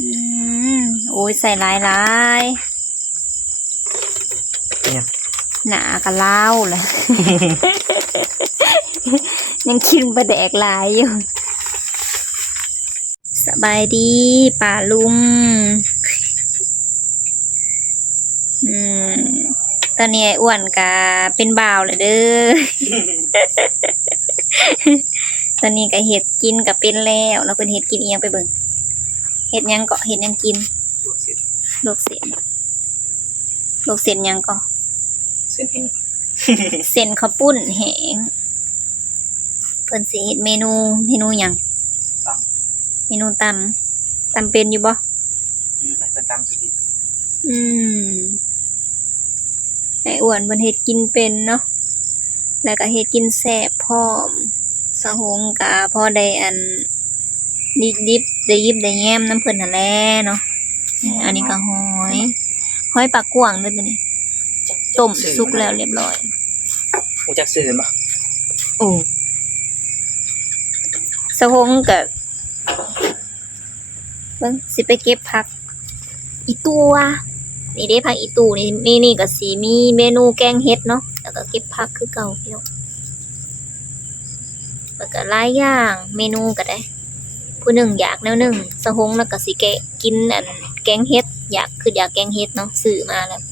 อืมโอ้ยใส่หลายเนี่ยหนากะเล่าแหละ ยังกินปลาแดกหลายอยู่สบายดีป่าลุงอืมตอนนี้ไอ้อ้วนกะเป็นบ่าวเลยเด้อ ตอนนี้ก็เห็ดกินกับเป็นแล้วเนาะเพิ่นเห็ดกินอีหยังไปเบิ่งเห็ดหยังเกาะเห็ดหยังกิน ลวกเสร็จ ลวกเส้นลวกเส้นหยังเกาะ เส้นแห้ง เส้นข้าวปุ้นแห้งเพิ่นสิเฮ็ดเมนูหยัง ต เมนูตำเป็นอยู่บ่ ำแล้วก็ตำสุด อืมไอ้อ้วนเพิ่นเฮ็ดกินเป็นเนาะแล้วก็เฮ็ดกินแซ่บพร้อมสะหงกะพอได้อันดิบได้ยิบได้แย้มน้ำเพิ่นนั่นแหละเนาะอันนี้ก็หอยปลากวางเด้อตัวนี้ต้มสุกแล้วเรียบร้อย รู้จักซื้อบ่ โอ้สะหงกับเบิ่งสิไปเก็บผักอีตัวนี่ได้ผักอีตูนี่ก็สิมีเมนูแกงเห็ดเนาะแล้วก็เก็บผักคือเก่าพี่น้องแล้วก็หลายอย่างเมนูก็ได้ผู้หนึ่งอยากแนวหนึ่งสะหงแล้วก็สิแกะกินอันแกงเห็ดอยากแกงเห็ดเนาะซื้อมาแล้ว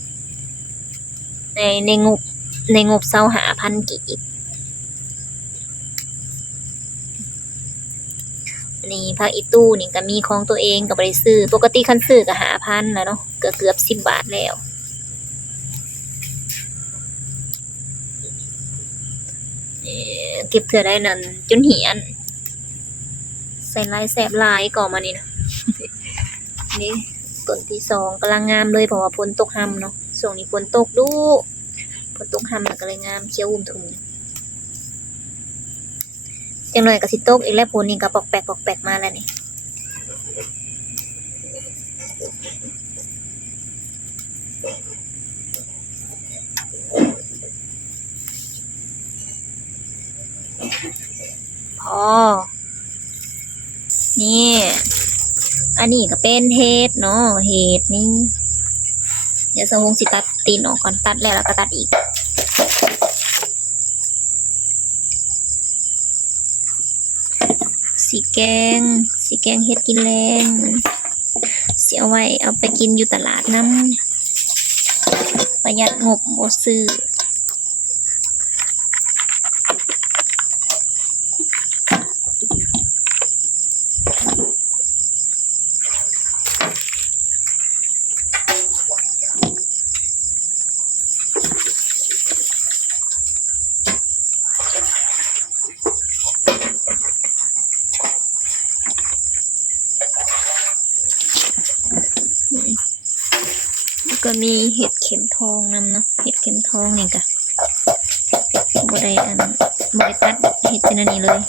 ในงบ25,000 กีบนี่ผักอีตู้นี่ก็มีของตัวเองก็บ่ได้ซื้อปกติคันซื้อก็5,000แล้วเนาะเกือบ10 บาทแล้วเก็บเทื่อได้นั่นจนเหี่ยนใส่ลายแสบลายก่อมานี่นะ นี่ต้นที่2กำลังงามเลยเพราะว่าฝนตกห่ำเนาะช่วงนี้ฝนตกดุฝนตกห่ำแล้วก็เลยงามเขียวอุ่มทุ่มจังหน่อยก็สิตกอีกแล้วฝนนี่ก็ปอกแปกมาแล้วนี่พอนี่อันนี้ก็เป็นเห็ดเนาะเห็ดนี่เดี๋ยวสะหงสิตัดตีนออกก่อนตัดแล้วก็ตัดอีกสีแกงเฮ็ดกินแรงสิเอาไว้เอาไปกินอยู่ตลาดน้ำประหยัดงบบ่ซื้อก็มีเห็ดเข็มทองนำเนาะเห็ดเข็มทองนี่ก็บ่ได้ตัดเห็ดเป็นอันนี้เลย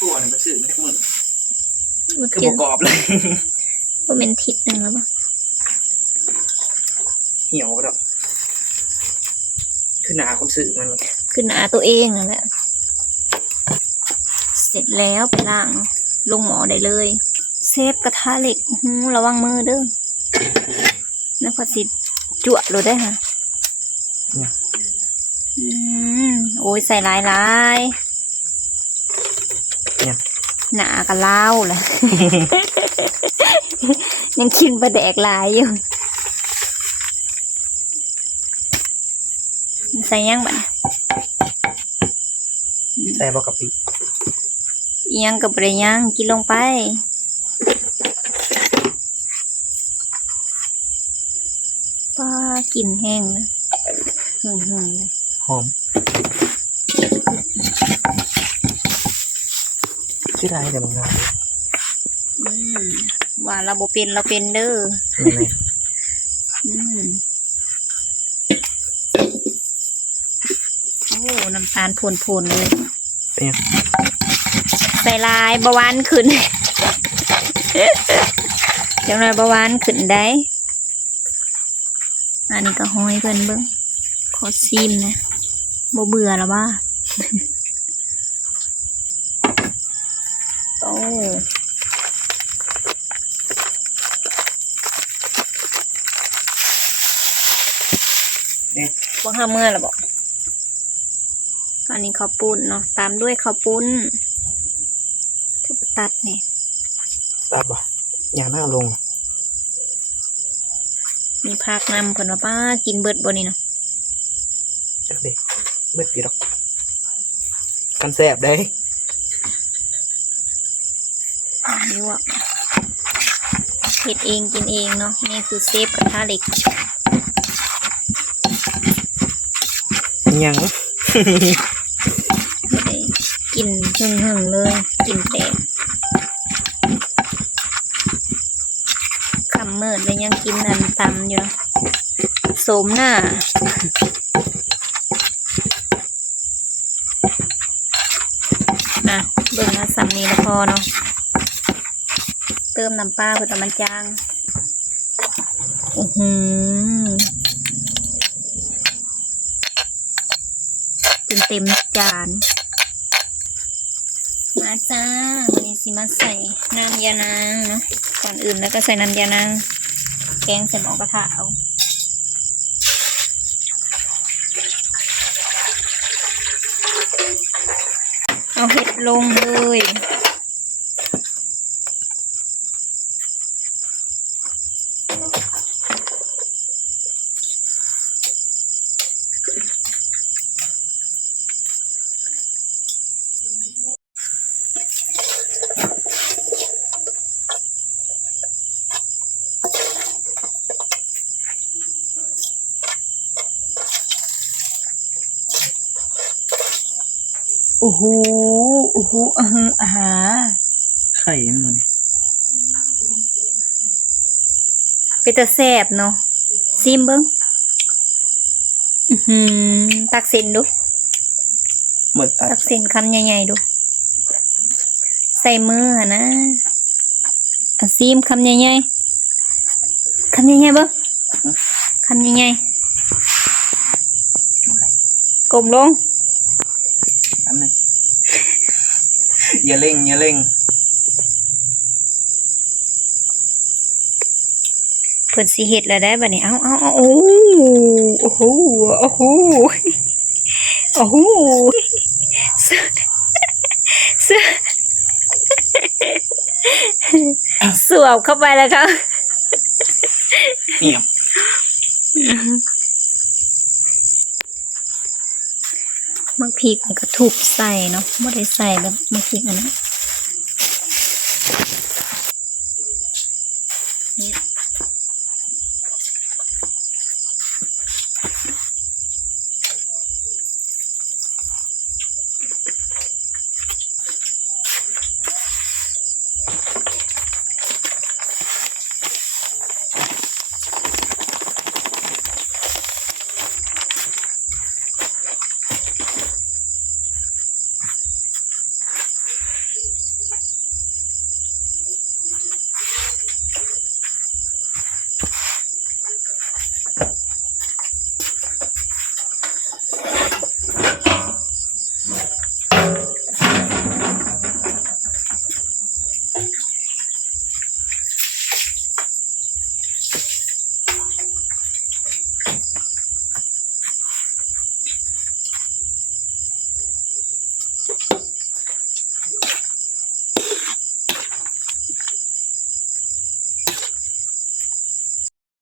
ตัวนี่มันซื้อไม่ได้มื้อ มัน คือ กิ บ่ น กรอบเลย บ่แม่นทิศนึงแล้วบ่ เหี่ยวก็ดอกคือหนาคนซื้อมัน ขึ้นหน้าตัวเองนั่นแหละเสร็จแล้วไปล้างลงหม้อได้เลยเซฟกระทะเหล็กระวังมือเด้อแล้วพอสิจั่วโลดได้ค่ะโอ้ยใส่หลายเนี่ย หนากะเล่าแหละ ยังกินปลาแดกหลายอยู่ใส่ยังบัด ใส่บ่กะปิ ยังกับอะไรยังกินลงไปป้ากลิ่นแห้งนะเลย หอมชื่ออะไรเดี๋ยวมึงเอา ว่าเราบ่เป็นเราเป็นเด้อ ยังไง โอ้น้ำตาลโผล่เลย เป็น ใส่ลายเบาหวานขึ้น จังไรเบาหวานขึ้นได้อันนี้ก็ห้อยเพิ่นเบิ่งขอซิมนะบ่เบื่อแล้วว่า โอ้บ่ห้าเมื่อแล้วบอกอันนี้ข้าวปุ้นเนาะตามด้วยข้าวปุ้นคือตัดเนี่ย ตับบ่อย่าหน้าลงอะ มีผักนำเพิ่นว่าป้ากินเบิดบ่นี่เนาะ จักเด็กเบิดกี่ดอกกันแซ่บได้ นี่ว่าเฮ็ดเองกินเองเนาะนี่คือเซฟกระทะเหล็ก ยัง ไม่ได้กินหึ่งๆเลยกินแต่คำมืดเลยยังกินอันตำอยู่เนาะโสมหน้าอ่ะเบิ่งนะสำนีแล้วพอเนาะเติมน้ำปลาเพื่อแต่มันจางอื้อหือเต็มจานมาจ้าวันนี้สิมาใส่น้ำยานางเนาะก่อนอื่นแล้วก็ใส่น้ำยานางแกงใส่หม้อกระทะเอาเห็ดลงเลยโอ้โหโอ้โหอาหา ไข่มัน เป็นตาแซ่บเนาะซิมเบิ้งตักเส้นดู เหมือนตัด ตักเส้นคำใหญ่ๆดูใส่มืออะนะอ่ะซิมคำใหญ่ๆคำใหญ่ๆเบิ้งคำใหญ่ๆกลมลง อันนึง อย่าเร่งอย่าเร่ง เพิ่นสิเฮ็ดแล้วได้บัดนี้เอาโอ้โอ้โหโอ้โหโอ้โหเสื้อเสื้อสวมเข้าไปแล้วครับ เงียบ มักพริกมันก็ถูกใส่เนาะไม่ได้ใส่แบบมักพริกอันนั้นนี่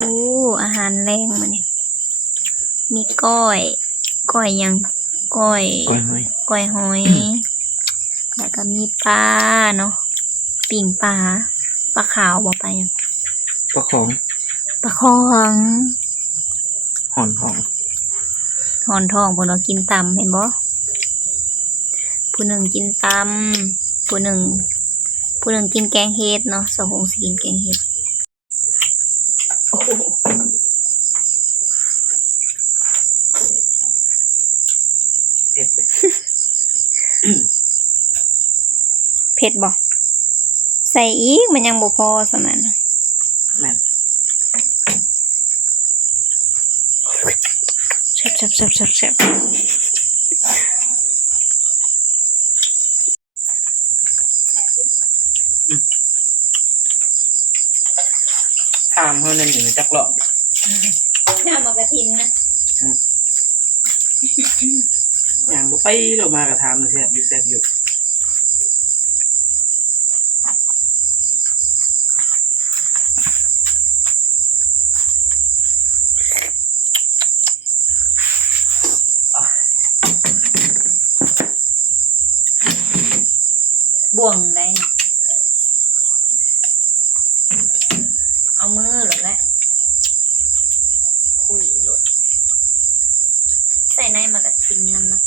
โอ้อาหารแรงมาเนี่ยมีก้อยยังก้อย ก้อยหอย ก้อยหอย แล้วก็มีปลาเนาะปิ่งปลาขาวบอกไปยัง ประของ ปลาคอง ห่อนของ หอนทองพวกเรากินตำเห็นบ่ผู้หนึ่งกินตำผู้หนึ่งกินแกงเห็ดเนาะสองหงสิกินแกงเห็ดโอ้โห เผ็ดเลย เ ผ็ดบ่ใส่อีกมันยังบ่พอสมัน แม่น แซ่บถามเฮานั่นอยู่จักรอบ น้ำมากระทินนะ อย่างบ่ไปเรามากระทำนะแซ่บอยู่บ่วงได้เอามือหรอแหละคุยหลดใส่ในมากระทินน้ำนะ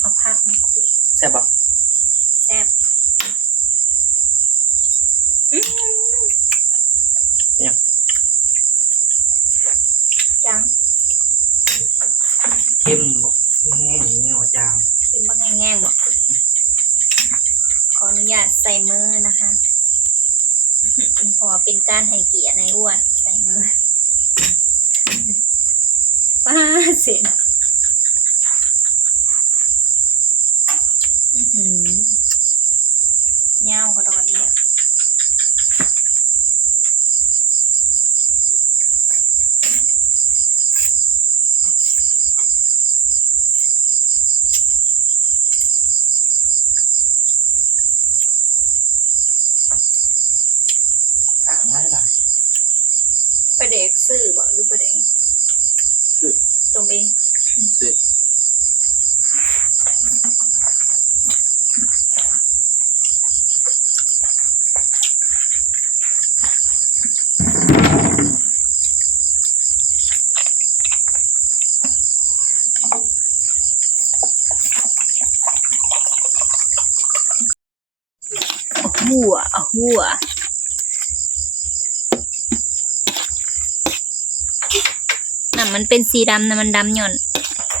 เอาผักมาคุย แซ่บบ่ แซ่บ ยัง จัง เข้มบ่แห้งเหนียวจาง เค็มบ้างแง่ๆบอกขออนุญาตใส่มือนะคะเพอเป็นการให้เกียรติในอ้วนใส่มือป้าเสร็จเงาก็ดอนเดียวต่างหลาย ประเด็กซื้อบอกหรือประเด็ก ซื้อ ตัวเอง ซื้อหัวน่ะมันเป็นสีดำนะมันดำหย่อน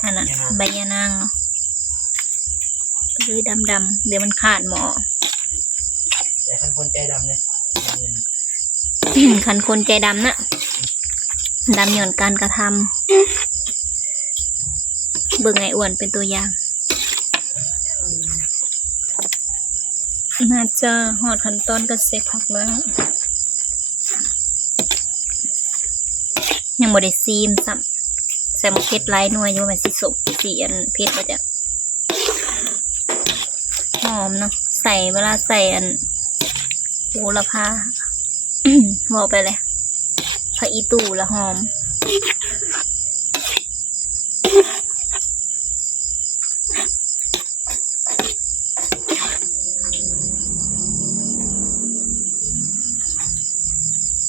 อันน่ะใบยานางเนาะเลยดำเดี๋ยวมันขาดหมอ แต่คันคนใจดำเนี่ย คันคนใจดำน่ะดำหย่อนการกระทำเบิ่งไอ้อ้วนเป็นตัวอย่างน่าจะหอดขั้นตอนก็เสร็จพักแล้วยังบ่ได้ซีมซ้ำใส่มะเขือหลายหน่วยอยู่ว่ามันสิสุกสีอันเผ็ดว่าจะหอมเนาะใส่เวลาใส่อันโหระพา บอกไปเลยผักอีตู่ละหอม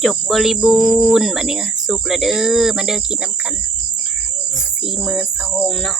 จกบริบูรณ์บัดนี้ก็สุกแล้วเด้อมาเด้อกินน้ำกันสีมือสะหงเนาะ